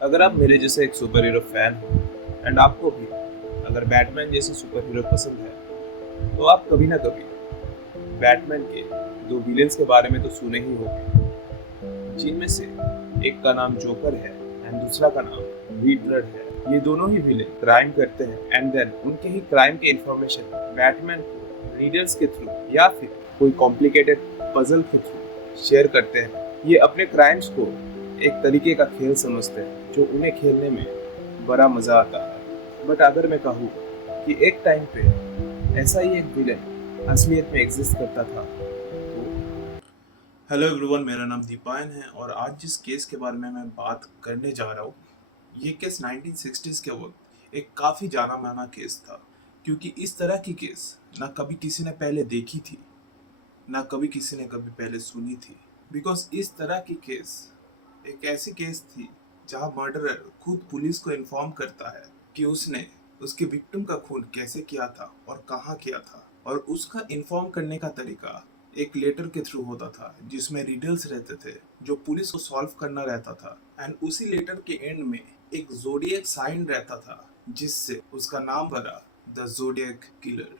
अगर आप मेरे जैसे एक सुपर हीरो फैन हो एंड आपको भी अगर बैटमैन जैसे सुपर हीरो पसंद है तो आप कभी ना कभी बैटमैन के दो विलेंस के बारे में तो सुने ही होंगे, जिनमें से एक का नाम जोकर है एंड दूसरा का नाम रीडलर है। ये दोनों ही विलेन क्राइम करते हैं एंड देन उनके ही क्राइम के इंफॉर्मेशन बैटमैन को रीडर्स के थ्रू या फिर कोई कॉम्प्लिकेटेड पजल के थ्रू शेयर करते हैं। ये अपने क्राइम्स को एक तरीके का खेल समझते हैं जो उन्हें खेलने में बड़ा मजा आता है। बट अगर मैं कहूँ कि एक टाइम पे ऐसा ही एक विलेन असलियत में एग्जिस्ट करता था तो हेलो एवरीवन, मेरा नाम दीपायन है और आज जिस केस के बारे में मैं बात करने जा रहा हूँ, ये केस 1960s के वक्त एक काफ़ी जाना माना केस था, क्योंकि इस तरह की केस ना कभी किसी ने पहले देखी थी, ना कभी किसी ने कभी पहले सुनी थी। बिकॉज इस तरह की केस एक ऐसी केस थी जहाँ मर्डरर खुद पुलिस को इन्फॉर्म करता है कि उसने उसके विक्टिम का खून कैसे किया था और कहाँ किया था, और उसका इन्फॉर्म करने का तरीका एक लेटर के थ्रू होता था जिसमें रिडल्स रहते थे जो पुलिस को सॉल्व करना रहता था। एंड उसी लेटर के एंड में एक जोडियक साइन रहता था जिससे उसका नाम पड़ा द जोडियक किलर।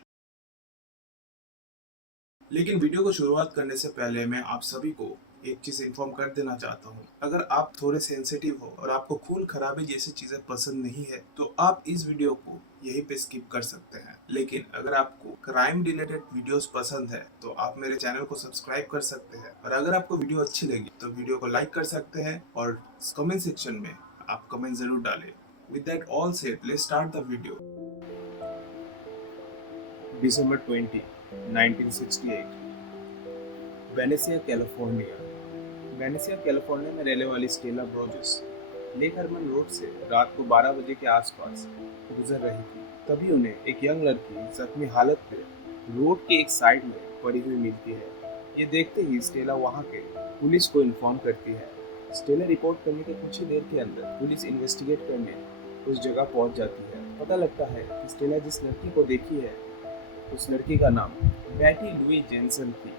लेकिन वीडियो को शुरुआत करने से पहले मैं आप सभी को एक चीज इन्फॉर्म कर देना चाहता हूँ। अगर आप थोड़े सेंसिटिव हो और आपको खून खराबे जैसी चीजें पसंद नहीं है तो आप इस वीडियो को यहीं पे स्किप कर सकते हैं। लेकिन अगर आपको क्राइम रिलेटेड वीडियोस पसंद है तो आप मेरे चैनल को सब्सक्राइब कर सकते हैं, और अगर आपको वीडियो अच्छी लगी तो वीडियो को लाइक कर सकते हैं और कमेंट सेक्शन में आप कमेंट जरूर डालें। With that all said, let's start the video. December 20, 1968, Benicia California. Benicia California में रहने वाली Stella Borges lake Herman road से रात को 12 बजे के आसपास गुजर रही थी। तभी उन्हें एक यंग लड़की जख्मी हालत में रोड के एक साइड में पड़ी हुई मिलती है। ये देखते ही स्टेला वहाँ के पुलिस को इन्फॉर्म करती है। स्टेला रिपोर्ट करने के कुछ ही देर के अंदर पुलिस इन्वेस्टिगेट करने उस जगह पहुँच जाती है। पता लगता है कि स्टेला जिस लड़की को देखी है उस लड़की का नाम बैटी लुई जेनसन थी,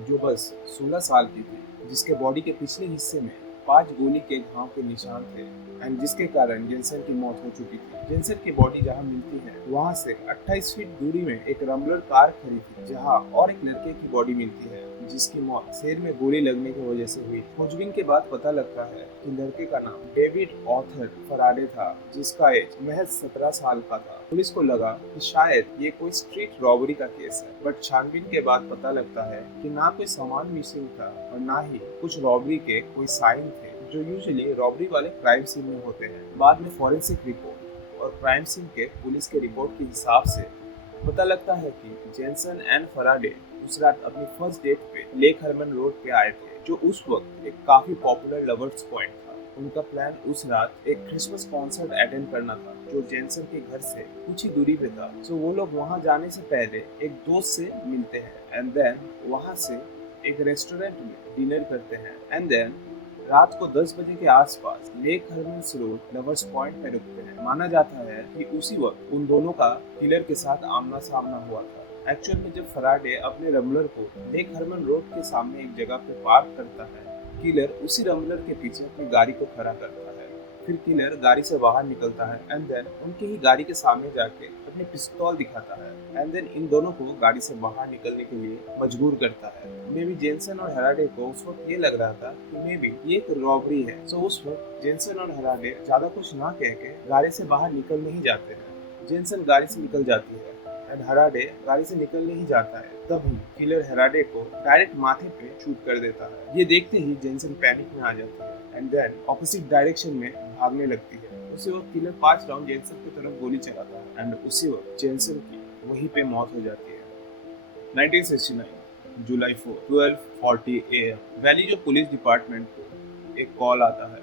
जो बस 16 साल की थी, जिसके बॉडी के पिछले हिस्से में 5 गोली के घाव के निशान थे एंड जिसके कारण जेनसन की मौत हो चुकी थी। जेनसन की बॉडी जहां मिलती है वहां से 28 फीट दूरी में एक रम्बलर कार खड़ी थी, जहां और एक लड़के की बॉडी मिलती है जिसकी मौत सिर में गोली लगने की वजह से हुई। खोजबीन के बाद पता लगता है कि लड़के का नाम डेविड ऑथर फराडे था, जिसका एज महज 17 साल का था। पुलिस को लगा कि शायद ये कोई स्ट्रीट रॉबरी का केस है, बट छानबीन के बाद पता लगता है कि ना कोई सामान मिसिंग था और ना ही कुछ रॉबरी के कोई साइन थे जो यूजुअली रॉबरी वाले क्राइम सीन में होते हैं। बाद में फॉरेंसिक रिपोर्ट और क्राइम सीन के पुलिस के रिपोर्ट के हिसाब से पता लगता है कि जेनसन एंड फराडे उस रात अपनी फर्स्ट डेट पे लेक हरमन रोड पे आए थे, जो उस वक्त एक काफी पॉपुलर लवर्स पॉइंट था। उनका प्लान उस रात एक क्रिसमस कॉन्सर्ट अटेंड करना था जो जेनसन के घर से कुछ ही दूरी पे था। सो वो लोग वहाँ जाने से पहले एक दोस्त से मिलते हैं एंड देन वहाँ से एक रेस्टोरेंट में डिनर करते हैं एंड देन रात को 10 बजे के आसपास लेक हरमन्स रोड लवर्स पॉइंट में रुकते हैं। माना जाता है कि उसी वक्त उन दोनों का किलर के साथ आमना सामना हुआ था। एक्चुअल में जब फराडे अपने रमलर को लेक हरमन रोड के सामने एक जगह पे पार्क करता है, किलर उसी रमलर के पीछे अपनी गाड़ी को खड़ा करता है। फिर किलर गाड़ी से बाहर निकलता है एंड देन उनकी ही गाड़ी के सामने जाके अपनी पिस्तौल दिखाता है एंड देन इन दोनों को गाड़ी से बाहर निकलने के लिए मजबूर करता है। मे बी जेनसन और हेराडे को उस वक्त ये लग रहा था कि मे बी ये एक रॉबरी है। सो उस वक्त जेनसन और हेराडे ज्यादा कुछ ना कह के गाड़ी से बाहर निकल नहीं जाते हैं। जेनसन गाड़ी से निकल जाती है एंड हेराडे गाड़ी से निकल नहीं जाता है। तभी किलर हेराडे को डायरेक्ट माथे पे शूट कर देता है। ये देखते ही जेनसन पैनिक में आ जाती है एंड देन ऑपोजिट डायरेक्शन में भागने लगती है। उसी वक्त किलर 5 राउंड जेनसन की तरफ गोली चलाता है एंड उसी वक्त जेनसन की वहीं पे मौत हो जाती है। 1969 जुलाई 4 12:40 AM वैली जो पुलिस डिपार्टमेंट को एक कॉल आता है।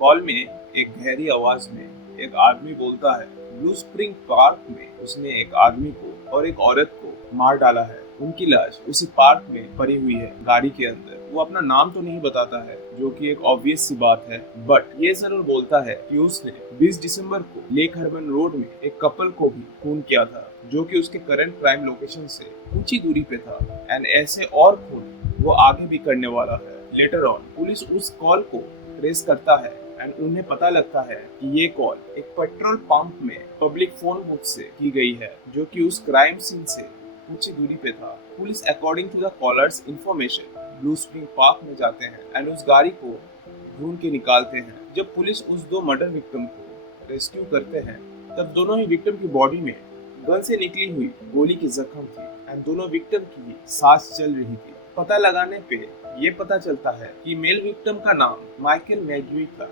कॉल में एक गहरी आवाज में एक आदमी बोलता है, ब्लू स्प्रिंग पार्क में उसने एक आदमी को और एक औरत को मार डाला है। उनकी लाश उसी पार्क में पड़ी हुई है गाड़ी के अंदर। वो अपना नाम तो नहीं बताता है, जो कि एक ऑब्वियस सी बात है, बट ये जरूर बोलता है कि उसने 20 दिसंबर को लेक हरमन रोड में एक कपल को भी खून किया था, जो कि उसके करंट क्राइम लोकेशन से कुछ ही दूरी पे था एंड ऐसे और खून वो आगे भी करने वाला है। लेटर ऑन पुलिस उस कॉल को ट्रेस करता है एंड उन्हें पता लगता है कि ये कॉल एक पेट्रोल पंप में पब्लिक फोन बुक से की गई है, जो कि उस क्राइम सीन से कुछ ही दूरी पे था। Police according to the caller's information Blue Spring Park में जाते हैं एंड उस गाड़ी को ढूंढ के निकालते हैं। जब पुलिस उस दो मर्डर विक्टिम को रेस्क्यू करते हैं, तब दोनों ही विक्टिम की बॉडी में गन से निकली हुई गोली की जख्म थी एंड दोनों विक्टिम की सांस चल रही थी। पता लगाने पे ये पता चलता है कि मेल विक्टिम का नाम माइकल मैग्यूई था,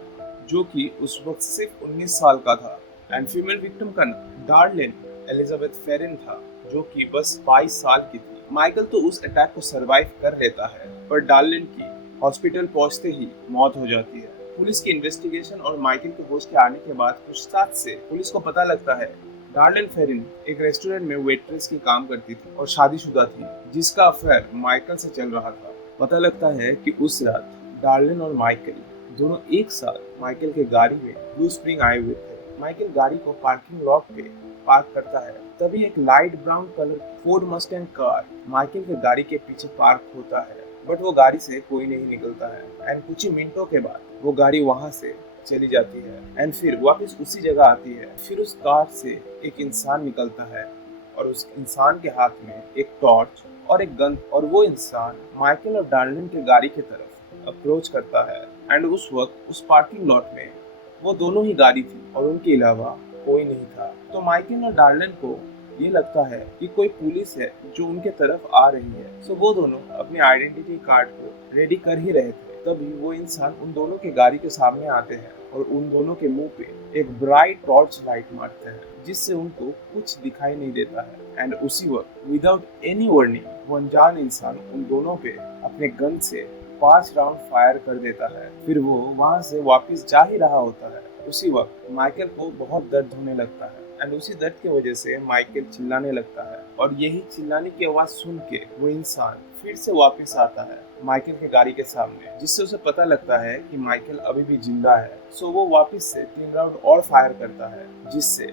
जो कि उस वक्त सिर्फ 19 साल का था, एंड फीमेल विक्टिम का नाम डार्लिन एलिजाबेथ फेरिन था, जो कि बस 22 साल की थी। माइकल तो उस अटैक को सरवाइव कर लेता है, पर डार्लिन की हॉस्पिटल पहुंचते ही मौत हो जाती है। पुलिस की इन्वेस्टिगेशन और माइकल के होश के आने के बाद पूछताछ से पुलिस को पता लगता है डार्लिन फेरिन एक रेस्टोरेंट में वेट्रेस की काम करती थी और शादीशुदा थी, जिसका अफेयर माइकल से चल रहा था। पता लगता है कि उस रात डार्लिन और माइकल दोनों एक साथ माइकल के गाड़ी में ब्लू स्प्रिंग आए हुए थे। माइकल गाड़ी को पार्किंग लॉट पे पार्क करता है, तभी एक लाइट ब्राउन कलर की फोर्ड मस्टैंग कार माइकल के गाड़ी के पीछे पार्क होता है, बट वो गाड़ी से कोई नहीं निकलता है एंड कुछ ही मिनटों के बाद वो गाड़ी वहां से चली जाती है एंड फिर वापस उसी जगह आती है। फिर उस कार से एक इंसान निकलता है और उस इंसान के हाथ में एक टॉर्च और एक गन, और वो इंसान माइकल और डार्लिन के गाड़ी की तरफ अप्रोच करता है एंड उस वक्त उस पार्किंग लॉट में वो दोनों ही गाड़ी थी और उनके अलावा कोई नहीं था। तो माइकल और डार्लिन को ये लगता है कि कोई पुलिस है जो उनके तरफ आ रही है। सो वो दोनों अपने आइडेंटिटी कार्ड को रेडी कर ही रहे थे, तभी वो इंसान उन दोनों के गाड़ी के सामने आते हैं और उन दोनों के मुंह पे एक ब्राइट टॉर्च लाइट मारते हैं, जिससे उनको कुछ दिखाई नहीं देता है एंड उसी वक्त विदाउट एनी वार्निंग वो अनजान इंसान उन दोनों पे अपने गन से 5 राउंड फायर कर देता है। फिर वो वहां से वापस जा ही रहा होता है। उसी वक्त माइकल को बहुत दर्द होने लगता है एंड उसी दर्द की वजह से माइकल चिल्लाने लगता है, और यही चिल्लाने की आवाज सुन के वो इंसान फिर से वापस आता है माइकल के गाड़ी के सामने, जिससे उसे पता लगता है कि माइकल अभी भी जिंदा है। सो वो वापस से 3 राउंड और फायर करता है, जिससे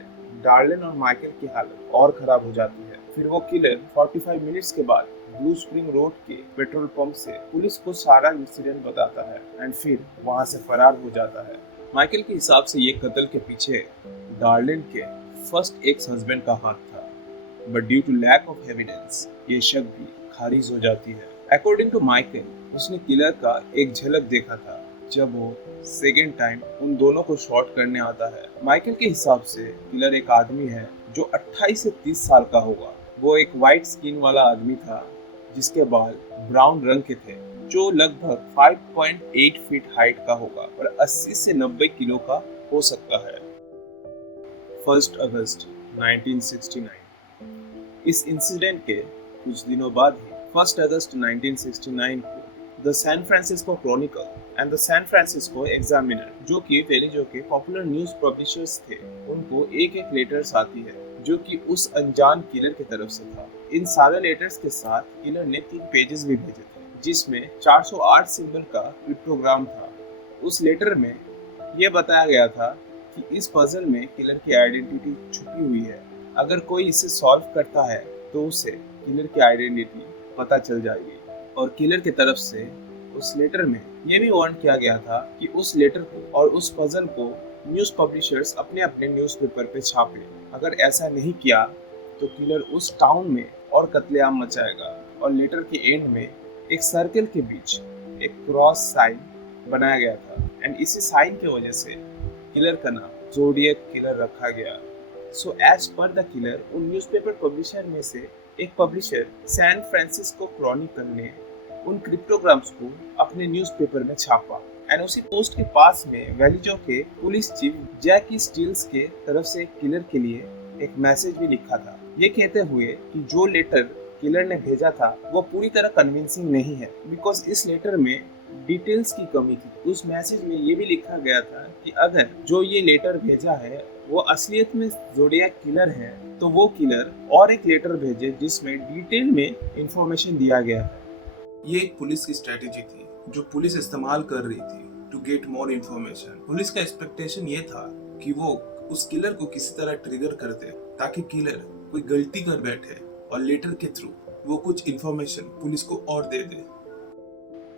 डार्लिन और माइकल की हालत और खराब हो जाती है। फिर वो किलर 45 मिनट्स के बाद ब्लू स्प्रिंग रोड के पेट्रोल पंप से पुलिस को सारा इंसिडेंट बताता है एंड फिर वहां से फरार हो जाता है। माइकल के हिसाब से ये कत्ल के पीछे डार्लिन के फर्स्ट एक्स हस्बैंड का हाथ था, but due to lack of evidence ये शक भी खारिज हो जाती है। अकॉर्डिंग टू माइकल, उसने किलर का एक झलक देखा था जब वो सेकेंड टाइम उन दोनों को शॉट करने आता है। माइकल के हिसाब से किलर एक आदमी है जो 28 से 30 साल का होगा। वो एक वाइट स्किन वाला आदमी था जिसके बाल ब्राउन रंग के थे, जो लगभग 5.8 फीट हाइट का होगा और 80 से 90 किलो का हो सकता है। 1 अगस्त 1969। इस इंसिडेंट के कुछ दिनों बाद ही 1 अगस्त 1969 को the San Francisco Chronicle and the San Francisco Examiner, जो कि फेलिजो के पॉपुलर न्यूज पब्लिशर्स थे, उनको एक लेटर्स आती है जो कि उस अनजान किलर की तरफ से था। इन सारे लेटर्स के साथ किलर ने 3 पेजेस भी भेजे थे, जिसमें 408 सिंबल का क्रिप्टोग्राम था। उस लेटर में यह बताया गया था कि इस पजल में किलर की आइडेंटिटी छुपी हुई है। अगर कोई इसे सॉल्व करता है तो उसे किलर की आइडेंटिटी पता चल जाएगी। और किलर की तरफ से उस लेटर में यह भी वार्न किया गया था कि उस लेटर को और उस पजल को न्यूज़ पब्लिशर्स अपने अपने न्यूज़पेपर पे छापे। अगर ऐसा नहीं किया तो किलर उस टाउन में और कत्लेआम मचाएगा। और लेटर के एंड में एक सर्कल के बीच एक क्रॉस साइन बनाया गया था एंड इसी साइन की वजह से किलर का नाम ज़ोडिएक किलर रखा गया। So as per the killer, उन न्यूज़पेपर पब्लिशर में से एक पब्लिशर सैन फ्रांसिस्को क्रॉनिकल ने उन क्रिप्टोग्राम्स को अपने न्यूज़पेपर में छापा एंड उसी पोस्ट के पास में वैलिजो के पुलिस चीफ जैकी स्टील्स के तरफ से किलर के लिए एक मैसेज भी लिखा था, ये कहते हुए कि जो लेटर किलर ने भेजा था वो पूरी तरह कन्विंसिंग नहीं है, बिकॉज इस लेटर में डिटेल्स की कमी थी। उस मैसेज में ये भी लिखा गया था कि अगर जो ये लेटर भेजा है वो असलियत में ज़ोडिएक किलर है तो वो किलर और एक लेटर भेजे जिसमें डिटेल में इंफॉर्मेशन दिया गया है। ये एक पुलिस की स्ट्रेटेजी थी जो पुलिस इस्तेमाल कर रही थी to get more information. Police का एक्सपेक्टेशन ये था कि वो उस किलर को किसी तरह ट्रिगर कर दे ताकि किलर कोई गलती कर बैठे और लेटर के थ्रू वो कुछ इन्फॉर्मेशन पुलिस को और दे दे।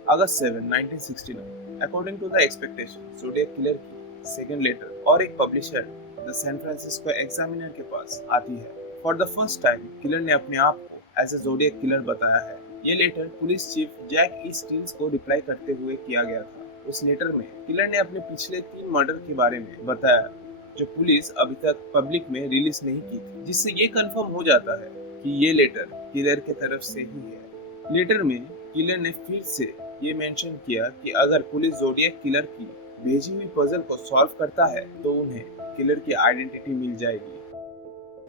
अगस्त 7, 1969, according to the expectation, Zodiac killer की सेकंड लेटर और एक publisher the San Francisco Examiner के पास आती है। For the first time killer ने अपने आप को एज ए ज़ोडिएक किलर बताया है। ये लेटर पुलिस चीफ जैक ई स्टील्स को रिप्लाई करते हुए किया गया था। उस लेटर में किलर ने अपने पिछले 3 मर्डर के बारे में बताया जो पुलिस अभी तक पब्लिक में रिलीज नहीं की थी, जिससे ये कंफर्म हो जाता है कि ये लेटर किलर के तरफ से ही है। लेटर में किलर ने फिर से ये मेंशन किया कि अगर पुलिस ज़ोडिएक किलर की भेजी हुई पजल को सॉल्व करता है तो उन्हें किलर की आइडेंटिटी मिल जाएगी।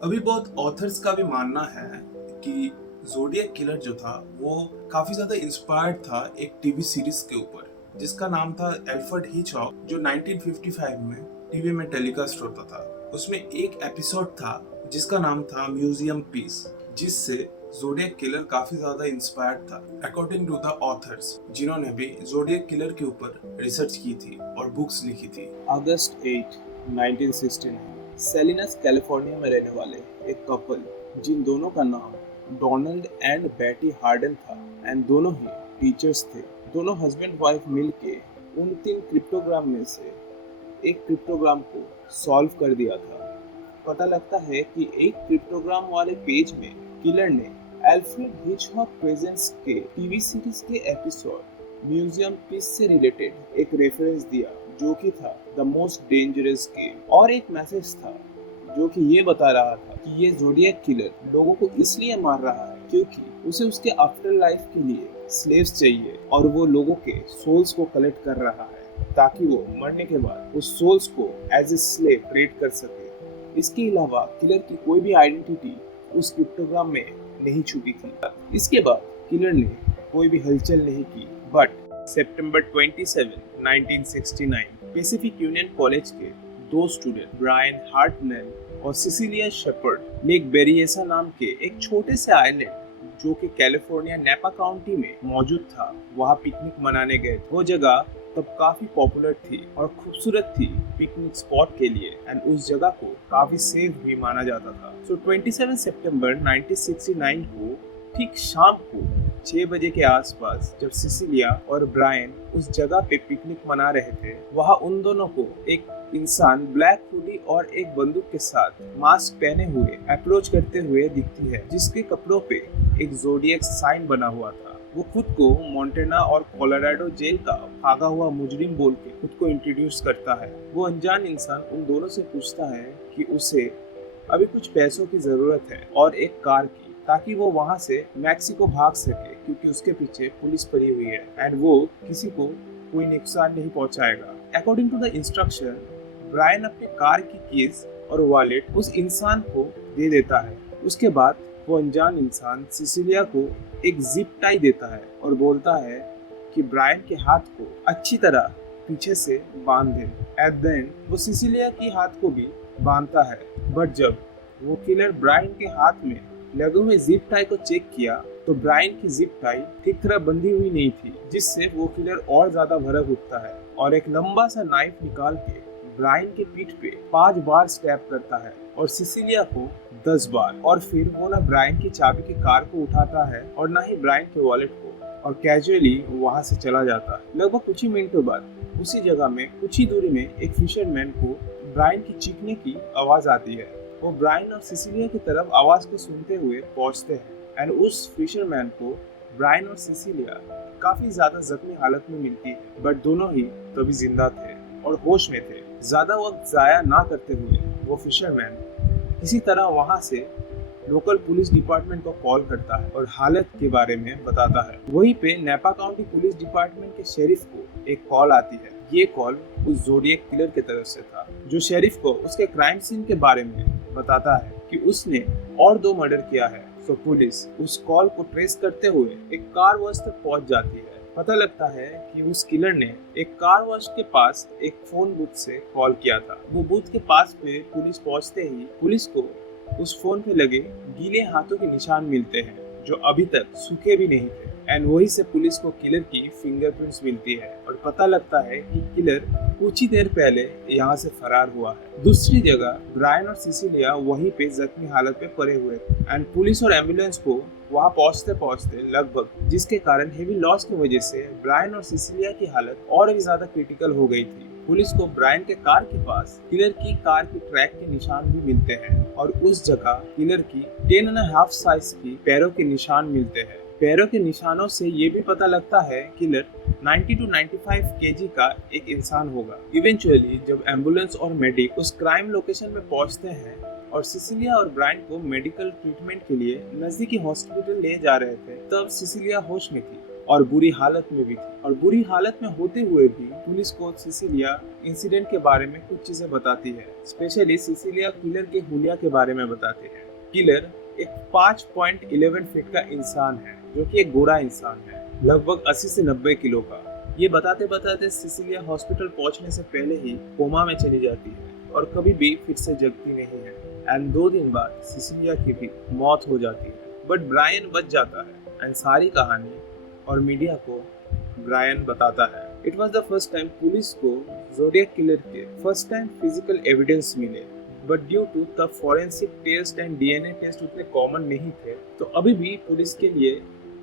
अभी बहुत ऑथर्स का भी मानना है कि ज़ोडिएक किलर जो था वो काफी ज्यादा इंस्पायर्ड था एक टीवी सीरीज के ऊपर जिसका नाम था एल्फ्रेड हिचकॉक, जो 1955 में टीवी में टेलीकास्ट होता था। उसमें एक एपिसोड था जिसका नाम था म्यूजियम पीस, जिससे ज़ोडिएक किलर काफी ज्यादा इंस्पायर्ड था अकॉर्डिंग टू द ऑथर्स, जिन्होंने भी ज़ोडिएक किलर के ऊपर रिसर्च की थी और बुक्स लिखी थी। अगस्त 8, 1969 सेलिनस कैलिफोर्निया में रहने वाले एक कपल, जिन दोनों का नाम डोनाल्ड एंड बेटी हार्डन था एंड दोनों ही टीचर्स थे, दोनों हस्बैंड वाइफ मिलके उन 3 क्रिप्टोग्राम में से एक क्रिप्टोग्राम को सॉल्व कर दिया था। पता लगता है कि एक क्रिप्टोग्राम वाले पेज में किलर ने एल्फ्रेड हिचकॉक प्रेजेंट्स के टीवी सीरीज के एपिसोड म्यूजियम पीस से रिलेटेड एक रेफरेंस दिया जो कि था द मोस्ट डेंजरस गेम, और एक मैसेज था जो कि ये बता रहा था कि ये ज़ोडिएक किलर लोगों को इसलिए मार रहा है क्योंकि उसे उसके आफ्टर लाइफ के लिए स्लेव्स चाहिए और वो लोगों के सोल्स को कलेक्ट कर रहा है ताकि वो मरने के बाद उस सोल्स को एज ए स्लेव ट्रेड कर सके। इसके अलावा किलर की कोई भी आइडेंटिटी उस क्रिप्टोग्राम में नहीं छुपी थी। इसके बाद किलर ने कोई भी हलचल नहीं की, but September 27, 1969 Pacific union college के 2 स्टूडेंट ब्रायन हार्टनल और सिसिलिया शेपर्ड लेक बेरिएसा नाम के एक छोटे से आइलैंड जो कि कैलिफोर्निया नैपा काउंटी में मौजूद था, वहाँ पिकनिक मनाने गए। वो जगह तब काफी पॉपुलर थी और खूबसूरत थी पिकनिक स्पॉट के लिए एंड उस जगह को काफी सेफ भी माना जाता था। 27 सितंबर 1969 को ठीक शाम को 6 बजे के आसपास जब सिसिलिया और ब्रायन उस जगह पे पिकनिक मना रहे थे, वहाँ उन दोनों को एक इंसान ब्लैक हुडी और एक बंदूक के साथ मास्क पहने हुए अप्रोच करते हुए दिखती है, जिसके कपड़ों पे एक ज़ोडिएक साइन बना हुआ था। वो खुद को मोंटेना और कोलोराडो जेल का भागा हुआ मुजरिम बोल के खुद को इंट्रोड्यूस करता है। वो अनजान इंसान उन दोनों से पूछता है कि उसे अभी कुछ पैसों की जरूरत है और एक कार की, ताकि वो वहाँ से मैक्सिको भाग सके क्योंकि उसके पीछे पुलिस पड़ी हुई है एंड वो किसी को कोई नुकसान नहीं पहुँचाएगा। According to the instruction Brian अपने कार की कीज और वॉलेट उस इंसान को दे देता है। उसके बाद वो अनजान इंसान सिसिलिया को एक जिप टाई देता है और बोलता है कि ब्रायन के हाथ को अच्छी तरह पीछे से बांध दे। एट द एंड वो सिसिलिया की हाथ को भी बांधता है, बट जब वो किलर ब्रायन के हाथ में लगे हुए जिप टाई को चेक किया तो ब्रायन की जिप टाई ठीक तरह बंधी हुई नहीं थी, जिससे वो किलर और ज्यादा भड़क उठता है और एक लंबा सा नाइफ निकाल के ब्रायन के पीठ पे 5 बार स्टैब करता है और सिसिलिया को 10 बार, और फिर वो ना ब्रायन की चाबी की कार को उठाता है और ना ही ब्रायन के वॉलेट को, और कैजुअली वहां से चला जाता है। लगभग कुछ ही मिनटों बाद उसी जगह में कुछ ही दूरी में एक फिशरमैन को ब्रायन की चीखने की आवाज आती है। वो ब्रायन और सिसिलिया की तरफ आवाज को सुनते हुए पहुंचते हैं एंड उस फिशरमैन को ब्रायन और सिसिलिया काफी ज्यादा जख्मी हालत में मिलती है, बट दोनों ही तभी जिंदा थे और होश में थे। ज्यादा वक्त जाया ना करते हुए वो फिशरमैन किसी तरह वहां से लोकल पुलिस डिपार्टमेंट को कॉल करता है और हालत के बारे में बताता है। वहीं पे नैपा काउंटी पुलिस डिपार्टमेंट के शेरिफ को एक कॉल आती है। ये कॉल उस ज़ोडिएक किलर की तरफ से था, जो शेरिफ को उसके क्राइम सीन के बारे में बताता है कि उसने और 2 मर्डर किया है। तो पुलिस उस कॉल को ट्रेस करते हुए एक कार वॉश तक पहुंच जाती है। पता लगता है कि उस किलर ने एक कार वॉश के पास एक फोन बूथ से कॉल किया था। वो बूथ के पास पे पुलिस पहुंचते ही पुलिस को उस फोन पे लगे गीले हाथों के निशान मिलते हैं जो अभी तक सूखे भी नहीं थे एंड वहीं से पुलिस को किलर की फिंगरप्रिंट्स मिलती है और पता लगता है कि किलर कुछ ही देर पहले यहाँ से फरार हुआ है। दूसरी जगह ब्रायन और सिसिलिया वहीं पे जख्मी हालत में पड़े हुए थे एंड पुलिस और एम्बुलेंस को वहाँ पहुँचते पहुँचते लगभग, जिसके कारण हेवी लॉस की वजह से ब्रायन और सिसिलिया की हालत और भी ज्यादा क्रिटिकल हो गई थी पुलिस को ब्रायन के कार के पास किलर की कार की ट्रैक के निशान भी मिलते हैं और उस जगह किलर की 10.5 साइज की पैरों के निशान मिलते हैं। पैरों के निशानों से ये भी पता लगता है किलर 90 to 95 केजी का एक इंसान होगा। इवेंचुअली जब एम्बुलेंस और मेडिक उस क्राइम लोकेशन में पहुंचते हैं और सिसिलिया और ब्रायन को मेडिकल ट्रीटमेंट के लिए नजदीकी हॉस्पिटल ले जा रहे थे, तब सिसिलिया होश में थी और बुरी हालत में भी थी। और बुरी हालत में होते हुए भी पुलिस को सिसिलिया इंसिडेंट के बारे में कुछ चीजें बताती है। स्पेशली सिसिलिया किलर के हुलिया के बारे में बताती है। किलर एक 5.11 फीट का इंसान है जो कि एक गोरा इंसान है, लगभग 80 से 90 किलो का। ये बताते बताते सिसिलिया हॉस्पिटल पहुंचने से पहले ही कोमा में चली जाती है और कभी भी फिर से जगती नहीं है। एंड 2 दिन बाद सिसिलिया की भी मौत हो जाती है, बट ब्रायन बच जाता है एंड सारी कहानी और मीडिया को ब्रायन बताता है। It was the first time police को ज़ोडिएक किलर के फर्स्ट टाइम फिजिकल एविडेंस मिले, but due to the forensic test and DNA test उतने कॉमन नहीं थे, तो अभी भी पुलिस के लिए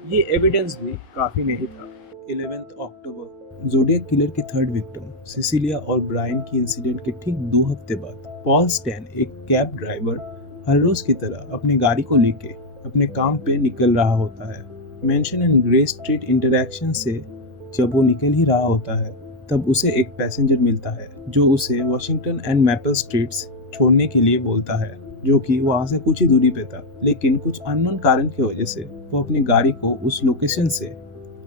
ये एविडेंस भी काफी नहीं था। 11 अक्टूबर ज़ोडिएक किलर की थर्ड विक्टिम सिसिलिया और ब्रायन की इंसिडेंट के ठीक 2 हफ्ते बाद पॉल स्टैन एक कैब ड्राइवर हर रोज की तरह अपनी गाड़ी को लेके अपने काम पे निकल रहा होता है। Mention and grey street interaction से जब वो निकल ही रहा होता है, तब उसे एक पैसेंजर मिलता है जो उसे वॉशिंगटन एंड मैपल स्ट्रीट्स छोड़ने के लिए बोलता है, जो कि वहाँ से कुछ ही दूरी पे था। लेकिन कुछ अननोन कारण की वजह से वो अपनी गाड़ी को उस लोकेशन से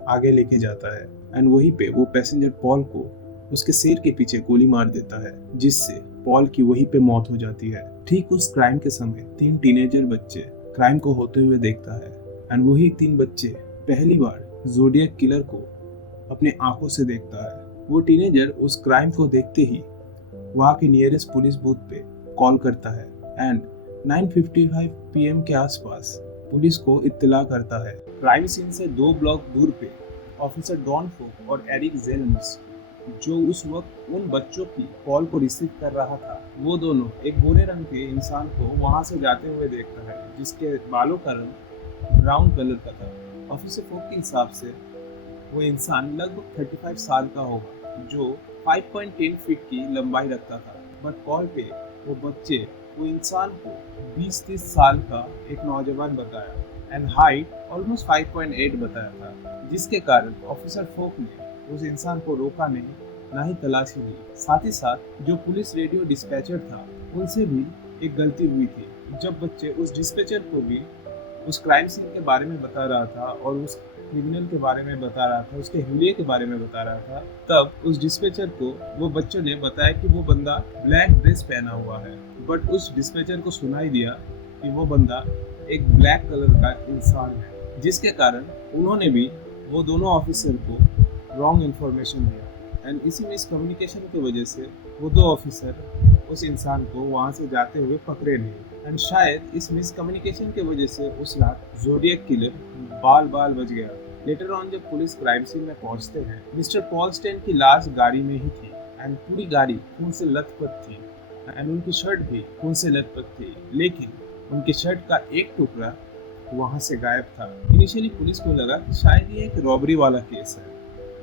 आगे लेके जाता है एंड वहीं पे वो पैसेंजर पॉल को उसके सिर के पीछे गोली मार देता है, जिससे पॉल की वहीं पे मौत हो जाती है। ठीक उस क्राइम के समय 3 टीनेजर बच्चे क्राइम को होते हुए देखता है एंड वही 3 बच्चे पहली बार ज़ोडिएक किलर को अपने आंखों से देखता है। वो टीनेजर उस क्राइम को देखते ही वहाँ के नियरेस्ट पुलिस बूथ पे कॉल करता है एंड 9:55 PM के आसपास पुलिस को इत्तला करता है। क्राइम सीन से 2 ब्लॉक दूर पे ऑफिसर डॉन फोक और एरिक जेल्म्स, जो उस वक्त उन बच्चों की कॉल को रिसीव कर रहा था, वो दोनों एक गोरे रंग के इंसान को वहां से जाते हुए देखता है, जिसके बालों का रंग ब्राउन कलर का था। ऑफिसर फोक के हिसाब से वो इंसान लगभग 35 साल का होगा, जो 5.10 फीट की लंबाई रखता था। बट कॉल पे वो बच्चे वो इंसान को 20-30 साल का एक नौजवान बताया एंड हाइट ऑलमोस्ट 5.8 बताया था, जिसके कारण ऑफिसर फोक ने उस इंसान को रोका नहीं, ना ही तलाशी ली। साथ ही साथ जो पुलिस रेडियो डिस्पैचर था, उनसे भी एक गलती हुई थी। जब बच्चे उस डिस्पैचर को भी उस क्राइम सीन के बारे में बता रहा था और उस क्रिमिनल के बारे में बता रहा था, उसके हुलिये के बारे में बता रहा था, तब उस डिस्पैचर को वो बच्चों ने बताया कि वो बंदा ब्लैक ड्रेस पहना हुआ है। बट उस डिस्पैचर को सुनाई दिया कि वो बंदा एक ब्लैक कलर का इंसान है, जिसके कारण उन्होंने भी वो दोनों ऑफिसर को रॉन्ग इन्फॉर्मेशन दिया एंड इसी मिसकम्युनिकेशन की वजह से वो 2 ऑफिसर उस इंसान को वहाँ से जाते हुए पकड़े नहीं एंड शायद इस मिसकम्युनिकेशन की वजह से उस रात ज़ोडिएक किलर बाल बच गया। लेटर ऑन जब पुलिस क्राइम सीन में पहुंचते हैं, मिस्टर पॉल स्टेन की लाश गाड़ी में ही थी एंड पूरी गाड़ी खून से लथपथ थी एंड उनकी शर्ट भी खून से लथपथ थी, लेकिन उनके शर्ट का एक टुकड़ा वहाँ से गायब था। इनिशियली पुलिस को लगा कि शायद ये एक रॉबरी वाला केस है,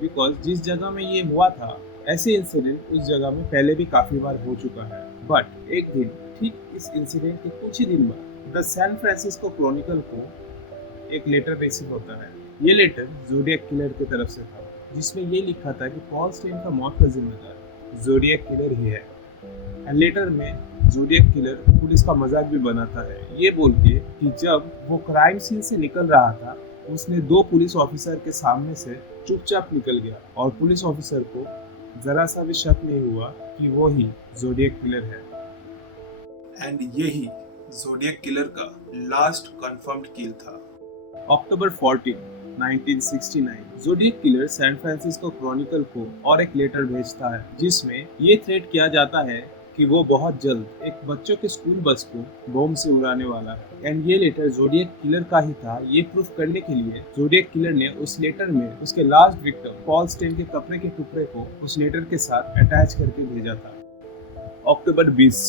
बिकॉज जिस जगह में ये हुआ था, ऐसे इंसिडेंट उस जगह में पहले भी काफी बार हो चुका है। बट एक दिन ठीक इस इंसिडेंट के कुछ ही दिन बाद द सैन फ्रांसिस्को क्रॉनिकल को एक लेटर रिसीव होता है। ये लेटर ज़ोडिएक किलर की तरफ से था, जिसमें ये लिखा था कि पॉल स्टेन का मौत का जिम्मेदार ज़ोडिएक किलर ही है। एंड लेटर में ज़ोडिएक किलर पुलिस का मजाक भी बनाता है, ये बोल के कि जब वो क्राइम सीन से निकल रहा था, उसने 2 पुलिस ऑफिसर के सामने से चुपचाप निकल गया और पुलिस ऑफिसर को जरा सा भी शक नहीं हुआ कि वो ही ज़ोडिएक किलर है। एंड यही ज़ोडिएक किलर का लास्ट कंफर्म्ड किल था। अक्टूबर 14, 1969 Zodiac killer San Francisco Chronicle को और एक लेटर भेजता है, जिसमें ये थ्रेट किया जाता है कि वो बहुत जल्द एक बच्चों के स्कूल बस को बम से उड़ाने वाला है। एंड ये लेटर ज़ोडिएक किलर का ही था। ये प्रूफ करने के लिए ज़ोडिएक किलर ने उस लेटर में उसके लास्ट विक्टिम पॉल स्टेन के कपड़े के टुकड़े को उस लेटर के साथ अटैच करके भेजा था। अक्टूबर 20,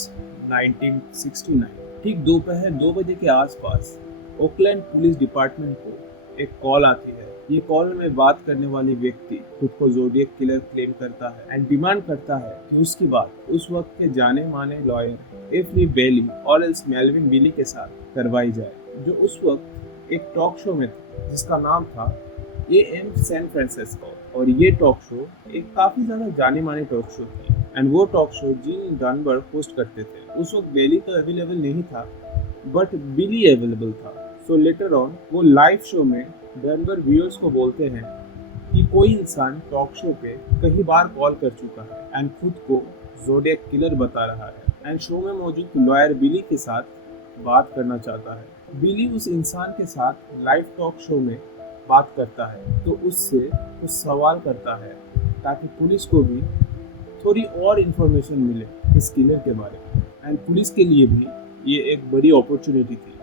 1969 ठीक दोपहर 2 बजे के आसपास ओकलैंड पुलिस डिपार्टमेंट को एक कॉल आती है ये कॉल में बात करने वाली व्यक्ति खुद को ज़ोडिएक किलर क्लेम करता है एंड डिमांड करता है कि उसकी बात उस वक्त के जाने माने लॉयर एफरी बेली और एल्स मेल्विन बिली के साथ करवाई जाए, जो उस वक्त एक टॉक शो में था जिसका नाम था AM सैन फ्रांसिस्को। और ये टॉक शो एक काफ़ी ज़्यादा जाने माने टॉक शो थी एंड वो टॉक शो जीन डनबर्ग होस्ट करते थे। उस वक्त बेली तो अवेलेबल नहीं था बट बिली अवेलेबल था। सो लेटर ऑन वो लाइव शो में डनबर्ग व्यूअर्स को बोलते हैं कि कोई इंसान टॉक शो पे कई बार कॉल कर चुका है एंड खुद को ज़ोडिएक किलर बता रहा है एंड शो में मौजूद लॉयर बिली के साथ बात करना चाहता है। बिली उस इंसान के साथ लाइव टॉक शो में बात करता है तो उससे कुछ सवाल करता है ताकि पुलिस को भी थोड़ी और इन्फॉर्मेशन मिले इस किलर के बारे में एंड पुलिस के लिए भी ये एक बड़ी अपॉर्चुनिटी थी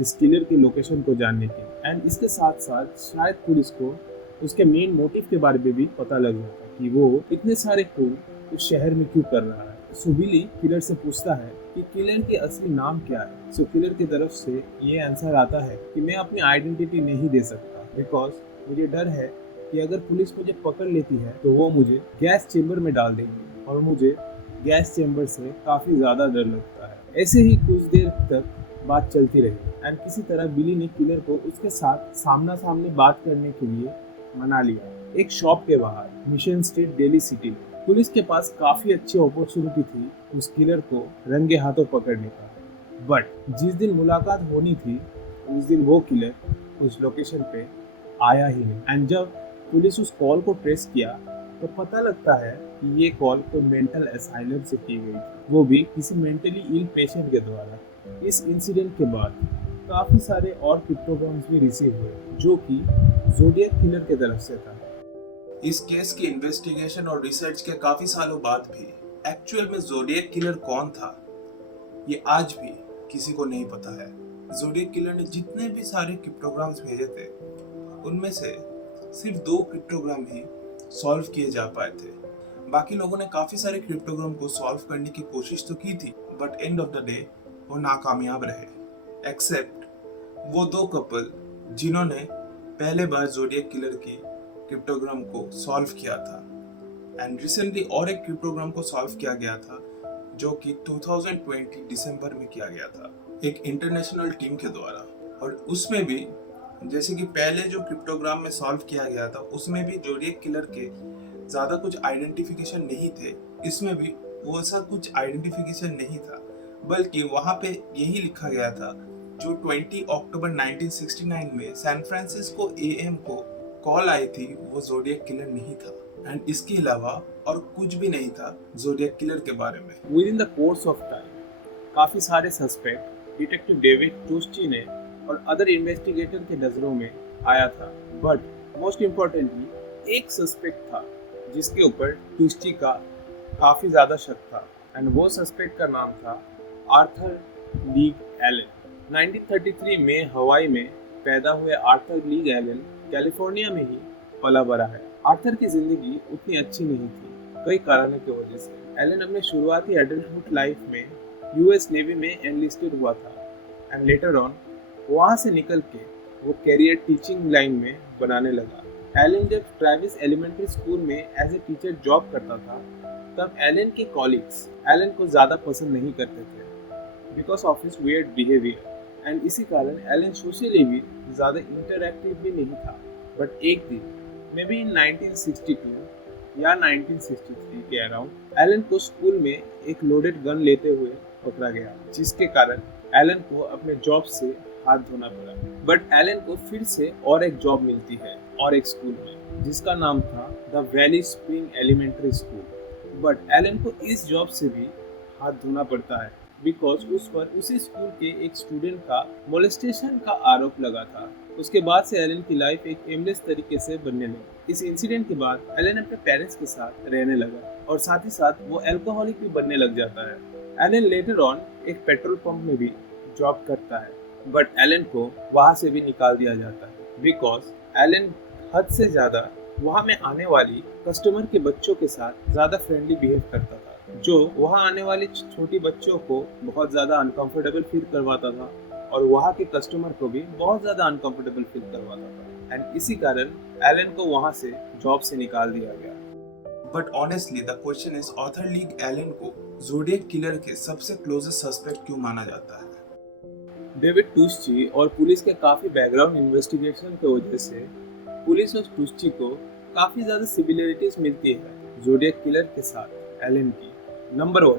इस किलर के लोकेशन को जानने की एंड इसके साथ साथ शायद पुलिस को उसके मेन मोटिव के बारे में भी पता लग जाता कि वो इतने सारे खून उस शहर में क्यों कर रहा है। सो बिली किलर से पूछता है कि किलर के असली नाम क्या है। सो किलर की तरफ से ये आंसर आता है कि मैं अपनी आइडेंटिटी नहीं दे सकता बिकॉज मुझे डर है कि अगर पुलिस मुझे पकड़ लेती है तो वो मुझे गैस चेम्बर में डाल देंगे और मुझे गैस चेम्बर से काफ़ी ज़्यादा डर लगता है। ऐसे ही कुछ देर तक बात चलती रही एंड किसी तरह बिली ने किलर को उसके साथ सामना सामने बात करने के लिए मना लिया एक शॉप के बाहर मिशन स्ट्रीट दिल्ली सिटी में। पुलिस के पास काफ़ी अच्छी अपॉर्चुनिटी थी उस किलर को रंगे हाथों पकड़ने का, बट जिस दिन मुलाकात होनी थी उस दिन वो किलर उस लोकेशन पे आया ही नहीं एंड जब पुलिस उस कॉल को ट्रेस किया तो पता लगता है कि ये कॉल कोई मेंटल असाइलम से की गई थी, वो भी किसी मेंटली इल पेशेंट के द्वारा। इस इंसिडेंट के बाद काफ़ी सारे और क्रिप्टोग्राम्स भी रिसीव हुए जो कि ज़ोडिएक किलर की तरफ से था। इस केस की इन्वेस्टिगेशन और रिसर्च के काफ़ी सालों बाद भी एक्चुअल में ज़ोडिएक किलर कौन था ये आज भी किसी को नहीं पता है। ज़ोडिएक किलर ने जितने भी सारे क्रिप्टोग्राम्स भेजे थे उनमें से सिर्फ 2 क्रिप्टोग्राम ही सॉल्व किए जा पाए थे। बाकी लोगों ने काफ़ी सारे क्रिप्टोग्राम को सॉल्व करने की कोशिश तो की थी but end of the day वो नाकामयाब रहे एक्सेप्ट वो 2 कपल जिन्होंने पहले बार ज़ोडिएक किलर की क्रिप्टोग्राम को सॉल्व किया था। एंड रिसेंटली और एक क्रिप्टोग्राम को सॉल्व किया गया था जो कि 2020 दिसंबर में किया गया था एक इंटरनेशनल टीम के द्वारा। और उसमें भी जैसे कि पहले जो क्रिप्टोग्राम में सॉल्व किया गया था उसमें भी ज़ोडिएक किलर के ज़्यादा कुछ आइडेंटिफिकेशन नहीं थे, इसमें भी वो ऐसा कुछ आइडेंटिफिकेशन नहीं था बल्कि वहाँ पे यही लिखा गया था जो 20 अक्टूबर 1969 में सैन फ्रांसिस्को AM को कॉल आई थी वो ज़ोडिएक किलर नहीं था एंड इसके अलावा और कुछ भी नहीं था ज़ोडिएक किलर के बारे में। With in the course of time काफ़ी सारे सस्पेक्ट डिटेक्टिव डेविड टूस्ची ने और अदर इन्वेस्टिगेटर के नज़रों में आया था बट मोस्ट इम्पोर्टेंटली एक सस्पेक्ट था जिसके ऊपर टूस्ची का काफ़ी ज़्यादा शक था एंड वो सस्पेक्ट का नाम था आर्थर लीग एलन। 1933 में हवाई में पैदा हुए आर्थर लीग एलन कैलिफोर्निया में ही पला बड़ा है। आर्थर की ज़िंदगी उतनी अच्छी नहीं थी कई कारणों की वजह से। एलन अपने शुरुआती एडल्टहुड लाइफ में US नेवी में एनलिस्टेड हुआ था एंड लेटर ऑन वहाँ से निकल के वो कैरियर टीचिंग लाइन में बनाने लगा। एलन जब ट्रेविस एलिमेंट्री स्कूल में एज ए टीचर जॉब करता था तब एलन के कॉलीग्स एलन को ज़्यादा पसंद नहीं करते थे because of his weird behaviour and इसी कारण एलन सोशली भी ज़्यादा इंटरैक्टिव भी नहीं था। बट एक दिन मे बी इन 1962 या 1963 के अराउंड एलन को स्कूल में एक लोडेड गन लेते हुए पकड़ा गया जिसके कारण एलन को अपने जॉब से हाथ धोना पड़ा। बट एलन को फिर से और एक जॉब मिलती है और एक स्कूल में जिसका नाम था the Valley Spring Elementary School. But Allen को इस जॉब से भी हाथ धोना पड़ता है बिकॉज उस पर उसी स्कूल के एक स्टूडेंट का मोलेस्टेशन का आरोप लगा था। उसके बाद से एलन की लाइफ एक एमलेस तरीके से बनने लगी। इस इंसिडेंट के बाद एलन अपने पेरेंट्स के साथ रहने लगा और साथ ही साथ वो अल्कोहलिक भी बनने लग जाता है। एलन लेटर ऑन एक पेट्रोल पंप में भी जॉब करता है बट एलन को वहाँ से भी निकाल दिया जाता है बिकॉज एलन हद से ज़्यादा वहाँ में आने वाली कस्टमर के बच्चों के साथ ज़्यादा फ्रेंडली बिहेव करता था जो वहाँ आने वाली छोटी बच्चों को बहुत ज़्यादा अनकंफर्टेबल फील करवाता था और वहाँ के कस्टमर को भी बहुत ज़्यादा अनकंफर्टेबल फील करवाता था। एंड इसी कारण एलन को वहां से जॉब से निकाल दिया गया। But honestly the question is Arthur Leigh Allen को ज़ोडिएक किलर के सबसे क्लोजेस्ट सस्पेक्ट क्यों माना जाता है? डेविड टूस्ची और पुलिस के काफी बैकग्राउंड इन्वेस्टिगेशन की वजह से पुलिस और टूस्ची को काफी ज्यादा सिमिलरिटीज मिलती है ज़ोडिएक किलर के साथ एलन की। नंबर 1,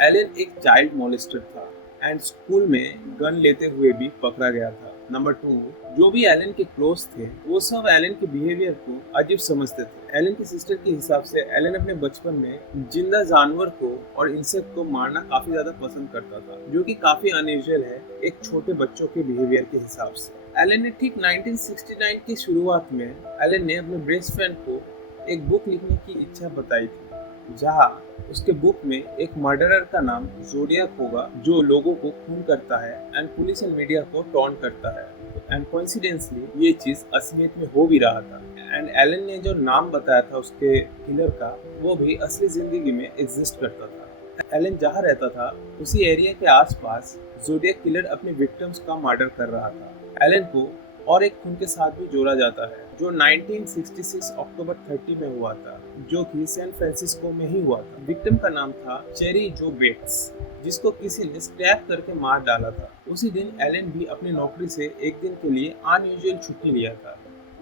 एलन एक चाइल्ड मोलेस्टर था एंड स्कूल में गन लेते हुए भी पकड़ा गया था। नंबर 2, जो भी एलन के क्लोज थे वो सब एलन के बिहेवियर को अजीब समझते थे। एलन की सिस्टर के हिसाब से एलन अपने बचपन में जिंदा जानवर को और इंसेक्ट को मारना काफी ज्यादा पसंद करता था, जो कि काफी अनयूजुअल है एक छोटे बच्चों के बिहेवियर के हिसाब से। एलन ने ठीक 1969 की शुरुआत में एलन ने अपने बेस्ट फ्रेंड को एक बुक लिखने की इच्छा बताई थी, जहाँ उसके बुक में एक मर्डरर का नाम ज़ोडिएक होगा जो लोगों को खून करता है एंड पुलिस एंड मीडिया को टॉन्ट करता है। एंड कोइंसिडेंसली ये चीज असलियत में हो भी रहा था एंड एलन ने जो नाम बताया था उसके किलर का वो भी असली जिंदगी में एग्जिस्ट करता था। एलन जहाँ रहता था उसी एरिया के आसपास ज़ोडिएक किलर अपने विक्टिम्स का मर्डर कर रहा था। एलन को और एक खून के साथ भी जोड़ा जाता है जो 1966 अक्टूबर 30 में हुआ था, जो कि सैन फ्रांसिस्को में ही हुआ था। विक्टिम का नाम था चेरी जो बेट्स, जिसको किसी ने स्टैब करके मार डाला था। उसी दिन एलन भी अपनी नौकरी से एक दिन के लिए अनयूजुअल छुट्टी लिया था,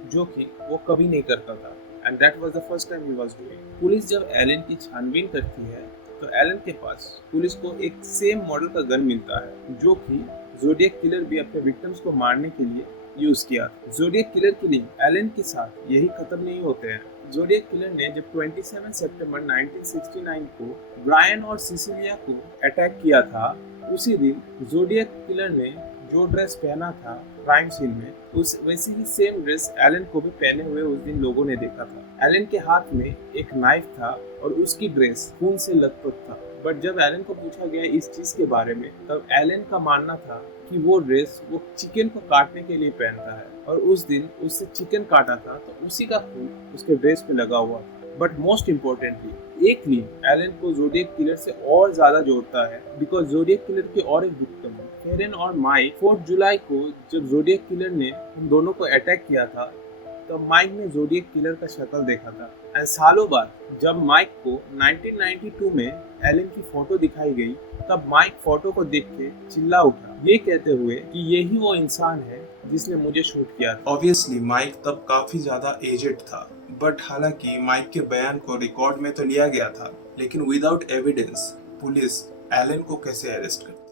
जो कि वो कभी नहीं करता था and that was the first time he was doing. Police जब एलन की छानबीन करती है तो एलन के पास पुलिस को एक सेम मॉडल का गन मिलता है जो कि ज़ोडिएक किलर भी अपने विक्टिम्स को मारने के लिए यूज किया। ज़ोडिएक किलर किलिंग एलन के साथ यही खत्म नहीं होते हैं। ज़ोडिएक किलर ने जब 27 सितंबर 1969 को ब्रायन और सिसिलिया को अटैक किया था, उसी दिन ज़ोडिएक किलर ने जो ड्रेस पहना था क्राइम सीन में, उस वैसी ही सेम ड्रेस एलन को भी पहने हुए उस दिन लोगों ने देखा था। एलन के हाथ में एक नाइफ था और उसकी ड्रेस खून से लथपथ था। बट जब एलन को पूछा गया इस चीज के बारे में, तब एलन का मानना था कि वो ड्रेस वो चिकन को काटने के लिए पहनता है और उस दिन उससे चिकन काटा था तो उसी का खून उसके ड्रेस पे लगा हुआ था। बट मोस्ट इम्पोर्टेंटली एक लिंक एलन को ज़ोडिएक किलर से और ज्यादा जोड़ता है, बिकॉज ज़ोडिएक किलर के और एक विक्टिम फेरन और माइक 4 जुलाई को जब ज़ोडिएक किलर ने उन दोनों को अटैक किया था तब माइक ने ज़ोडिएक किलर का शक्ल देखा था। एंड सालों बाद जब माइक को 1992 में एलन की फोटो दिखाई गई तब माइक फोटो को देख के चिल्ला उठा, ये कहते हुए कि यही वो इंसान है जिसने मुझे शूट किया था। ऑब्वियसली माइक तब काफी ज्यादा एजेड था, बट हालांकि माइक के बयान को रिकॉर्ड में तो लिया गया था, लेकिन विदाउट एविडेंस पुलिस एलन को कैसे अरेस्ट करती?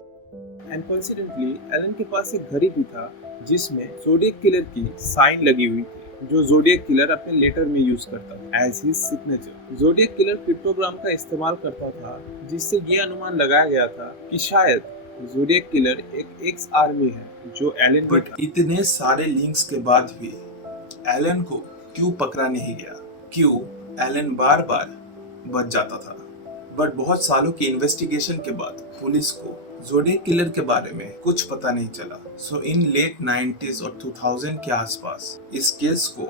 एंड कोइंसिडेंटली एलन के पास एक घड़ी भी था जिसमें ज़ोडिएक किलर की साइन लगी हुई थी, जो ज़ोडिएक किलर अपने लेटर में यूज करता था as his signature. Zodiac killer cryptogram का इस्तेमाल करता था, जिससे ये अनुमान लगाया गया था कि शायद ज़ोडिएक किलर एक एक्स आर्मी है जो एलन। बट इतने सारे लिंक्स के बाद भी एलन को क्यों पकड़ा नहीं गया? क्यों एलन बार बार बच जाता था? बट बहुत सालों की इन्वेस्टिगेशन के बाद पुलिस को ज़ोडिएक किलर के बारे में कुछ पता नहीं चला। सो इन लेट 90s और 2000 के आसपास इस केस को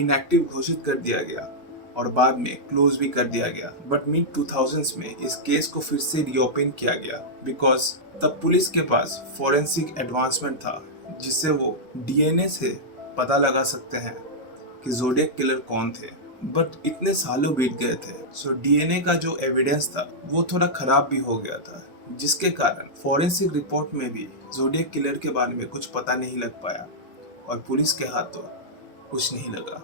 इनएक्टिव घोषित कर दिया गया और बाद में क्लोज भी कर दिया गया। बट मिड 2000s में इस केस को फिर से रीओपन किया गया बिकॉज तब पुलिस के पास फॉरेंसिक एडवांसमेंट था जिससे वो डीएनए से पता लगा सकते हैं कि ज़ोडिएक किलर कौन थे। बट इतने सालों बीत गए थे, सो डीएनए का जो एविडेंस था वो थोड़ा खराब भी हो गया था, जिसके कारण फॉरेंसिक रिपोर्ट में भी ज़ोडिएक किलर के बारे में कुछ पता नहीं लग पाया और पुलिस के हाथों कुछ नहीं लगा।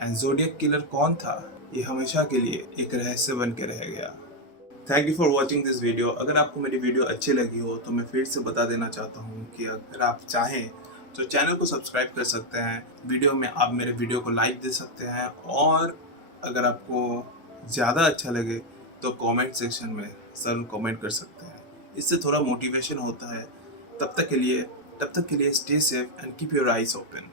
एंड ज़ोडिएक किलर कौन था ये हमेशा के लिए एक रहस्य बन के रह गया। Thank you for watching this video. अगर आपको मेरी वीडियो अच्छी लगी हो तो मैं फिर से बता देना चाहता हूँ कि अगर आप चाहें तो चैनल को सब्सक्राइब कर सकते हैं, वीडियो में आप मेरे वीडियो को लाइक दे सकते हैं और अगर आपको ज़्यादा अच्छा लगे तो कमेंट सेक्शन में ज़रूर कमेंट कर सकते हैं, इससे थोड़ा मोटिवेशन होता है। तब तक के लिए stay safe and keep your eyes open.